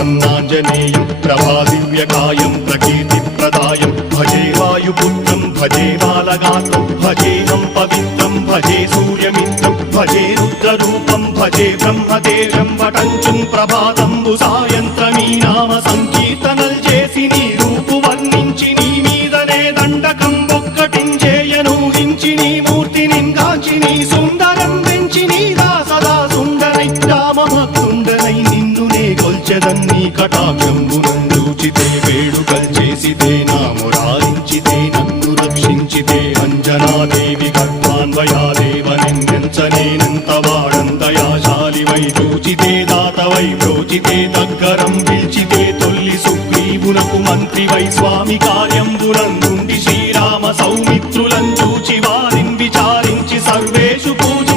प्रसन्नाञ्जनेयं प्रभादिव्यकायं प्रकीर्तिप्रदायं भजे वायुपुत्रं भजे बालगात्रं भजेऽहं पवित्रं भजे सूर्यमित्रं भजे रुद्ररूपं भजे ब्रह्मदेवं वटञ्चुं प्रभाతంబు సాయంత్రమీ నామ సంకీర్తనల్ చేసి నీ రూపు వర్ణించి నీ మీదనే దండకం ఒక్కటించేయను హించి నీ మూర్తిని గాంచి నీ సుందరం వెంచి నీ దాసదా సుందరై రామభక్తుండనై నిన్నునే కొల్చెదన్ని కటాక్షంబునందూచితే వేడుకల్ చేసితే నా మురారించితే నన్ను రక్షించితే అంజనాదేవి గర్భాన్వయాదేవనెంచనేనంత వాడంతయాశాలివై చూచితే దాతవై ప్రోచితే దగ్గరం పిలిచితే తొల్లి సుగ్రీవునకు మంత్రివై స్వామి కార్యంబునందుండి శ్రీరామ సౌమిత్రులం చూచి వారిని విచారించి సర్వేషు పూజ